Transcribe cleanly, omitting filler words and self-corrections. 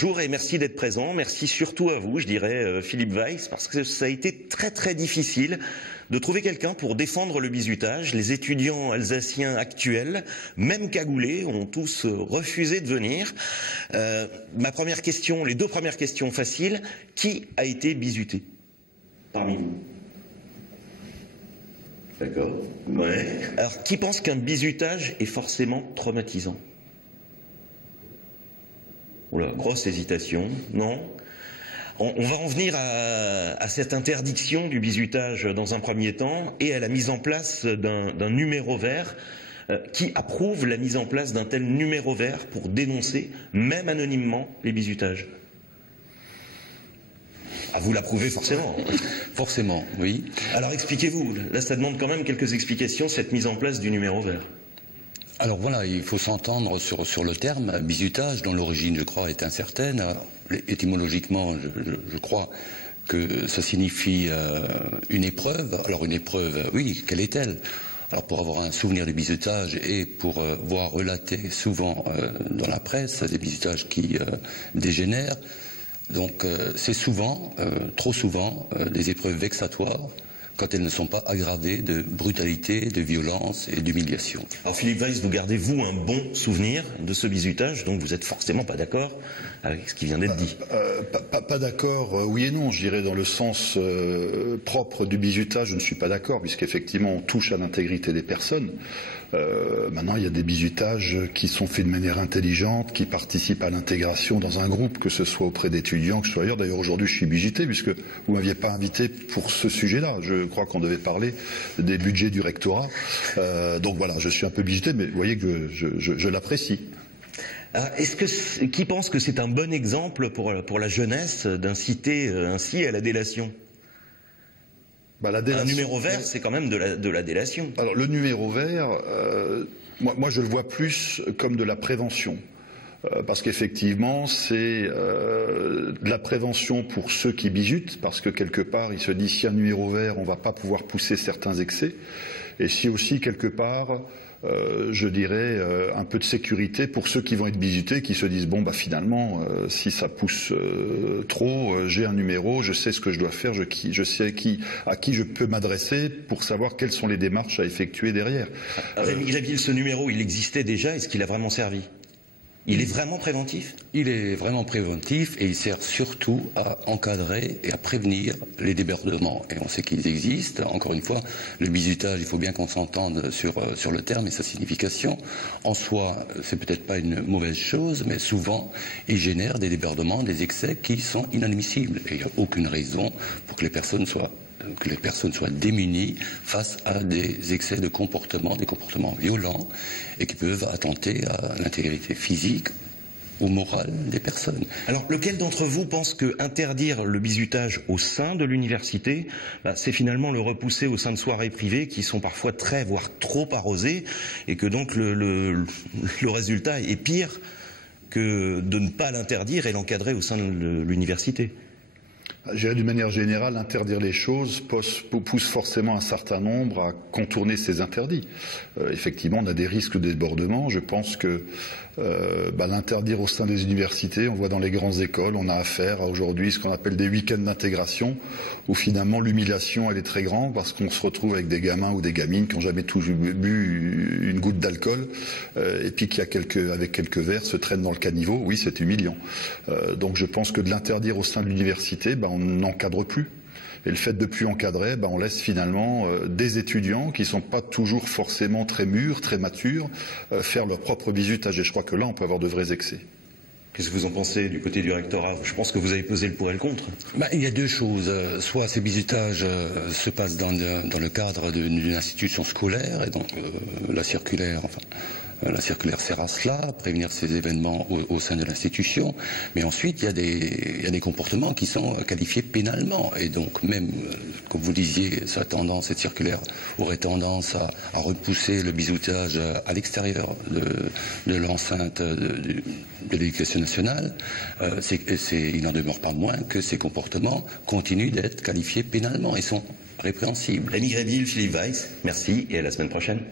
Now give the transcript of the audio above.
Bonjour et merci d'être présent. Merci surtout à vous, je dirais, Philippe Weiss, parce que ça a été très très difficile de trouver quelqu'un pour défendre le bizutage. Les étudiants alsaciens actuels, même cagoulés, ont tous refusé de venir. Ma première question, les deux premières questions faciles, qui a été bizuté parmi vous? D'accord. Ouais. Alors, qui pense qu'un bizutage est forcément traumatisant? Oula, grosse hésitation, non. On va en venir à cette interdiction du bizutage dans un premier temps et à la mise en place d'un numéro vert. Qui approuve la mise en place d'un tel numéro vert pour dénoncer, même anonymement, les bizutages? Ah, vous l'approuvez forcément. Forcément, oui. Alors expliquez-vous, là ça demande quand même quelques explications, cette mise en place du numéro vert. Alors voilà, il faut s'entendre sur le terme bizutage, dont l'origine, je crois, est incertaine. Étymologiquement, je crois que ça signifie une épreuve. Alors une épreuve, oui, quelle est-elle? Alors pour avoir un souvenir du bizutage et pour voir relater souvent dans la presse des bizutages qui dégénèrent, donc c'est souvent, trop souvent, des épreuves vexatoires quand elles ne sont pas aggravées de brutalité, de violence et d'humiliation. Alors Philippe Weiss, vous gardez vous un bon souvenir de ce bizutage, donc vous n'êtes forcément pas d'accord avec ce qui vient d'être dit? Pas d'accord, oui et non, je dirais dans le sens propre du bizutage, je ne suis pas d'accord, puisqu'effectivement on touche à l'intégrité des personnes. Maintenant, il y a des bizutages qui sont faits de manière intelligente, qui participent à l'intégration dans un groupe, que ce soit auprès d'étudiants, que ce soit ailleurs. D'ailleurs, aujourd'hui, je suis bizuté, puisque vous m'aviez pas invité pour ce sujet-là. Je crois qu'on devait parler des budgets du rectorat. Donc voilà, je suis un peu bizuté, mais vous voyez que je l'apprécie. Qui pense que c'est un bon exemple pour la jeunesse d'inciter ainsi à la délation? Un numéro vert, c'est quand même de la délation. Alors le numéro vert, moi je le vois plus comme de la prévention. Parce qu'effectivement, c'est de la prévention pour ceux qui bizutent, parce que quelque part, ils se disent, si un numéro vert, on ne va pas pouvoir pousser certains excès. Et si aussi, quelque part, je dirais, un peu de sécurité pour ceux qui vont être bizutés, qui se disent, bon, bah finalement, si ça pousse trop, j'ai un numéro, je sais ce que je dois faire, je sais à qui je peux m'adresser pour savoir quelles sont les démarches à effectuer derrière. Rémi Gréville, ce numéro, il existait déjà, est-ce qu'il a vraiment servi? Il est vraiment préventif? Il est vraiment préventif et il sert surtout à encadrer et à prévenir les débordements. Et on sait qu'ils existent. Encore une fois, le bizutage, il faut bien qu'on s'entende sur le terme et sa signification. En soi, c'est peut-être pas une mauvaise chose, mais souvent, il génère des débordements, des excès qui sont inadmissibles. Et il n'y a aucune raison pour que les personnes soient démunies face à des excès de comportement, des comportements violents et qui peuvent attenter à l'intégrité physique ou morale des personnes. Alors, lequel d'entre vous pense que interdire le bizutage au sein de l'université, c'est finalement le repousser au sein de soirées privées qui sont parfois très, voire trop arrosées, et que donc le résultat est pire que de ne pas l'interdire et l'encadrer au sein de l'université? D'une manière générale, interdire les choses pousse forcément un certain nombre à contourner ces interdits. Effectivement, on a des risques de débordement. Je pense que l'interdire au sein des universités, on voit dans les grandes écoles, on a affaire à aujourd'hui ce qu'on appelle des week-ends d'intégration, où finalement l'humiliation elle est très grande parce qu'on se retrouve avec des gamins ou des gamines qui n'ont jamais bu une goutte d'alcool et puis qui avec quelques verres se traînent dans le caniveau. Oui, c'est humiliant. Donc je pense que de l'interdire au sein de l'université, on n'encadre plus. Et le fait de ne plus encadrer, on laisse finalement des étudiants qui ne sont pas toujours forcément très mûrs, très matures, faire leur propre bizutage. Et je crois que là, on peut avoir de vrais excès. Qu'est-ce que vous en pensez du côté du rectorat? Je pense que vous avez pesé le pour et le contre. Il y a deux choses. Soit ces bizutages se passent dans le cadre d'une institution scolaire, et donc la circulaire sert à cela, prévenir ces événements au sein de l'institution. Mais ensuite, il y a des comportements qui sont qualifiés pénalement. Et donc, même, comme vous disiez, cette circulaire aurait tendance à repousser le bizutage à l'extérieur de l'enceinte de l'éducation nationale. Il n'en demeure pas moins que ces comportements continuent d'être qualifiés pénalement et sont répréhensibles. Rémi Gréville, Philippe Weiss, merci et à la semaine prochaine.